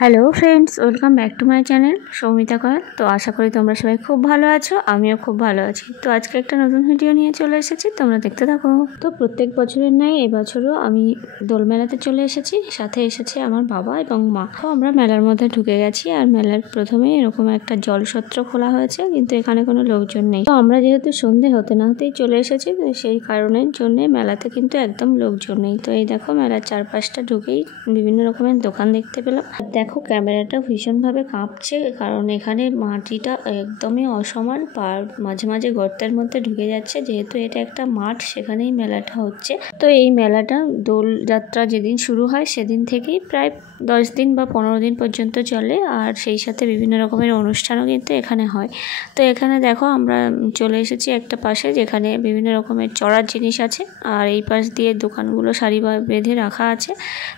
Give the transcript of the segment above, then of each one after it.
Hello friends, welcome back to my channel Soumita কর। তো আশা করি তোমরা সবাই খুব ভালো আছো, আমিও খুব ভালো আছি। তো আজকে একটা নতুন ভিডিও নিয়ে চলে এসেছি, তোমরা দেখতে থাকো। তো প্রত্যেক বছরের ন্যায় এবছরও আমি দোল মেলাতে চলে এসেছি, সাথে এসেছে আমার বাবা এবং মা। তো আমরা মেলার মধ্যে ঢুকে গেছি, আর মেলার প্রথমে এরকম একটা জলসত্র খোলা হয়েছে, কিন্তু এখানে কোনো লোকজন নেই। তো আমরা যেহেতু সন্ধে হতে না হতেই চলে এসেছি, সেই কারণের জন্য মেলাতে কিন্তু একদম লোকজন নেই। তো এই দেখো মেলার চারপাশটা ঢুকেই বিভিন্ন রকমের দোকান দেখতে পেলাম। দেখো ক্যামেরাটা ভীষণভাবে কাঁপছে, কারণ এখানে মাটিটা একদমই অসমান, পার মাঝে মাঝে গর্তের মধ্যে ঢুকে যাচ্ছে। যেহেতু এটা একটা মাঠ, সেখানেই মেলাটা হচ্ছে। তো এই মেলাটা দোল যাত্রা যেদিন শুরু হয় সেদিন থেকেই প্রায় 10 দিন বা 15 দিন পর্যন্ত চলে, আর সেই সাথে বিভিন্ন রকমের অনুষ্ঠানও কিন্তু এখানে হয়। তো এখানে দেখো আমরা চলে এসেছি একটা পাশে, যেখানে বিভিন্ন রকমের চড়ার জিনিস আছে, আর এই পাশ দিয়ে দোকানগুলো সারি বেঁধে রাখা আছে।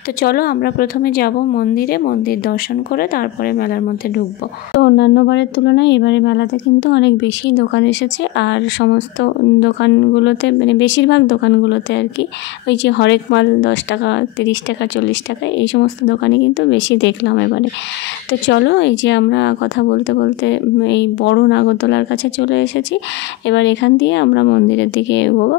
তো চলো আমরা প্রথমে যাব মন্দিরে, মন্দির দর্শন করে তারপরে মেলার মধ্যে ঢুকবো। তো অন্যান্য বারের তুলনায় এবারে মেলাতে কিন্তু অনেক বেশি দোকান এসেছে, আর সমস্ত দোকানগুলোতে মানে বেশিরভাগ দোকানগুলোতে আর কি ওই যে হরেক মাল 10 টাকা, 30 টাকা, 40 টাকা এই সমস্ত দোকানে কিন্তু বেশি দেখলাম এবারে। তো চলো, এই যে আমরা কথা বলতে বলতে এই বড় নাগরদোলার কাছে চলে এসেছি। এবার এখান দিয়ে আমরা মন্দিরের দিকে এগোবো।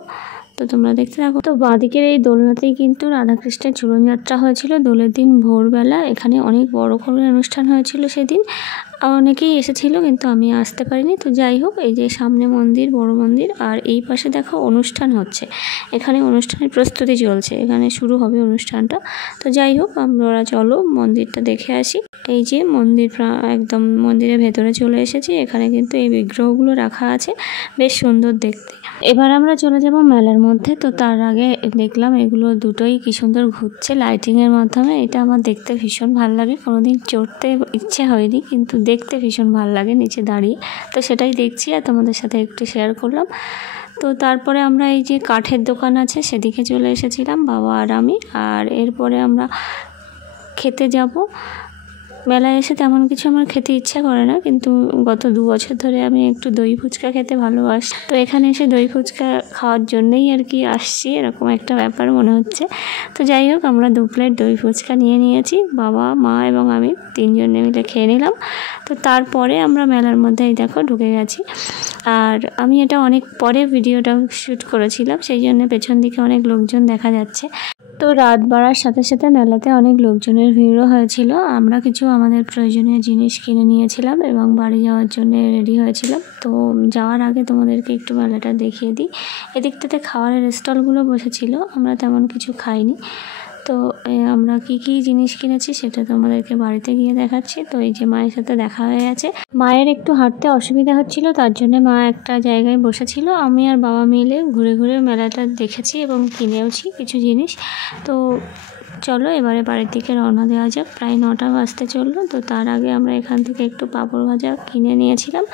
তো তোমরা দেখতে থাকো। তো বাঁদিকের এই দোলনাতেই কিন্তু রাধাকৃষ্ণের ঝুলনযাত্রা হয়েছিল দোলের দিন ভোরবেলা। এখানে অনেক বড় করে অনুষ্ঠান হয়েছিল সেদিন, অনেকেই এসেছিল, কিন্তু আমি আসতে পারিনি। তো যাই হোক, এই যে সামনে মন্দির, বড় মন্দির, আর এই পাশে দেখো অনুষ্ঠান হচ্ছে। এখানে অনুষ্ঠানের প্রস্তুতি চলছে, এখানে শুরু হবে অনুষ্ঠানটা। তো যাই হোক, আমরা চলো মন্দিরটা দেখে আসি। এই যে মন্দির, একদম মন্দিরের ভেতরে চলে এসেছি। এখানে কিন্তু এই বিগ্রহগুলো রাখা আছে, বেশ সুন্দর দেখতে। এবার আমরা চলে যাব মেলার মধ্যে। তো তার আগে দেখলাম এগুলো দুটোই কি সুন্দর ঘুরছে লাইটিংয়ের মাধ্যমে। এটা আমার দেখতে ভীষণ ভালো লাগে। কোনোদিন চড়তে ইচ্ছে হয়নি, কিন্তু দেখতে ভীষণ ভালো লাগে নিচে দাঁড়িয়ে। তো সেটাই দেখছি আর তোমাদের সাথে একটু শেয়ার করলাম। তো তারপরে আমরা এই যে কাঠের দোকান আছে সেদিকে চলে এসেছিলাম বাবা আর আমি। আর এরপরে আমরা খেতে যাব। মেলায় এসে তেমন কিছু আমার খেতে ইচ্ছা করে না, কিন্তু গত 2 বছর ধরে আমি একটু দই ফুচকা খেতে ভালোবাসি। তো এখানে এসে দই ফুচকা খাওয়ার জন্যই আর কি আসছি, এরকম একটা ব্যাপার মনে হচ্ছে। তো যাই হোক, আমরা 2 প্লেট দই ফুচকা নিয়েছি, বাবা, মা এবং আমি 3 জনে মিলে খেয়ে নিলাম। তো তারপরে আমরা মেলার মধ্যে এই দেখো ঢুকে গেছি। আর আমি এটা অনেক পরে ভিডিওটা শ্যুট করেছিলাম, সেই জন্য পেছন দিকে অনেক লোকজন দেখা যাচ্ছে। তো রাত বাড়ার সাথে সাথে মেলাতে অনেক লোকজনের ভিড়ও হয়েছিল। আমরা কিছু আমাদের প্রয়োজনীয় জিনিস কিনে নিয়েছিলাম এবং বাড়ি যাওয়ার জন্য রেডি হয়েছিলাম। তো যাওয়ার আগে তোমাদেরকে একটু মেলাটা দেখিয়ে দিই। এদিকটাতে খাওয়ারের স্টলগুলো বসেছিল, আমরা তেমন কিছু খাইনি। তো আমরা কি জিনিস কিনেছি সেটা তোমাদেরকে বাড়িতে গিয়ে দেখাচ্ছি। তো এই যে মায়ের সাথে দেখা হয়ে গেছে। মায়ের একটু হাঁটতে অসুবিধা হচ্ছিল, তার জন্য মা একটা জায়গায় বসেছিল। আমি আর বাবা মিলে ঘুরে ঘুরে মেলাটা দেখেছি এবং কিনেওছি কিছু জিনিস। তো চলো এবারে বাড়ির দিকে রওনা দেওয়া যাক। প্রায় 9টা বাজতে চললো। তো তার আগে আমরা এখান থেকে একটু পাঁপড় ভাজা কিনে নিয়েছিলাম,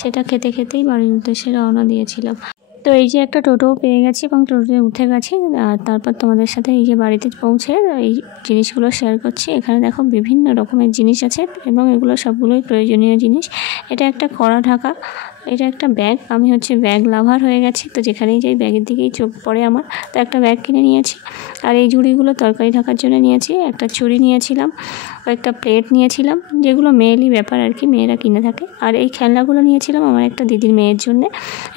সেটা খেতে খেতেই বাড়ির উদ্দেশ্যে রওনা দিয়েছিলাম। তো এই যে একটা টোটোও পেয়ে গেছি এবং টোটোতে উঠে গেছি। আর তারপর তোমাদের সাথে এই যে বাড়িতে পৌঁছে এই জিনিসগুলো শেয়ার করছি। এখানে দেখো বিভিন্ন রকমের জিনিস আছে এবং এগুলো সবগুলোই প্রয়োজনীয় জিনিস। এটা একটা কড়া ঢাকা, এটা একটা ব্যাগ। আমি হচ্ছে ব্যাগ লাভার হয়ে গেছি, তো যেখানেই যাই ব্যাগের দিকেই চোখ পড়ে আমার। তো একটা ব্যাগ কিনে নিয়েছি। আর এই ঝুড়িগুলো তরকারি ঢাকার জন্য নিয়েছি। একটা ছুরি নিয়েছিলাম, একটা প্লেট নিয়েছিলাম, যেগুলো মেয়েলি ব্যাপার আর কি, মেয়েরা কিনে থাকে। আর এই খেলনাগুলো নিয়েছিলাম আমার একটা দিদির মেয়ের জন্যে,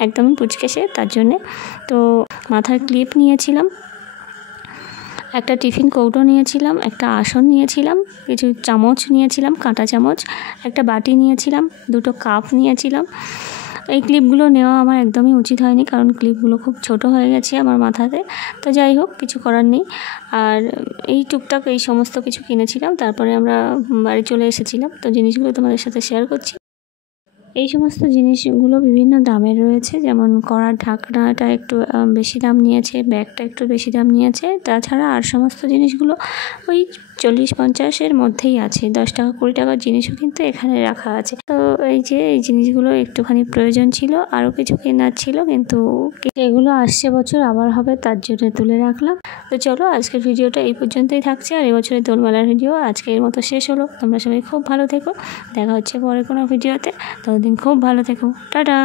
একদমই পুচকেছে তার জন্যে। তো মাথার ক্লিপ নিয়েছিলাম, একটা টিফিন কৌটো নিয়েছিলাম, একটা আসন নিয়েছিলাম, কিছু চামচ নিয়েছিলাম, কাঁটা চামচ, একটা বাটি নিয়েছিলাম, 2টো কাপ নিয়েছিলাম। এই ক্লিপগুলো নেওয়া আমার একদমই উচিত হয়নি, কারণ ক্লিপগুলো খুব ছোট হয়ে গেছে আমার মাথাতে। তো যাই হোক, কিছু করার নেই। আর এই টুকটাক এই সমস্ত কিছু কিনেছিলাম। তারপরে আমরা বাড়ি চলে এসেছিলাম। তো জিনিসগুলো তোমাদের সাথে শেয়ার করছি। এই সমস্ত জিনিসগুলো বিভিন্ন দামের রয়েছে, যেমন কড়ার ঢাকনাটা একটু বেশি দাম নিয়েছে, ব্যাগটা একটু বেশি দাম নিয়েছে। তাছাড়া আর সমস্ত জিনিসগুলো ওই 40-50-এর মধ্যেই আছে। 10 টাকা 20 টাকার জিনিসও কিন্তু এখানে রাখা আছে। তো এই যে এই জিনিসগুলো একটুখানি প্রয়োজন ছিল, আরও কিছু কেনার ছিল, কিন্তু এগুলো আসছে বছর আবার হবে, তার জন্য তুলে রাখলাম। তো চলো, আজকের ভিডিওটা এই পর্যন্তই থাকছে। আর এবছরের দোলমেলার ভিডিও আজকের মতো শেষ হলো। তোমরা সবাই খুব ভালো থেকো, দেখা হচ্ছে পরে কোনো ভিডিওতে। ততদিন খুব ভালো থেকো, টাটা।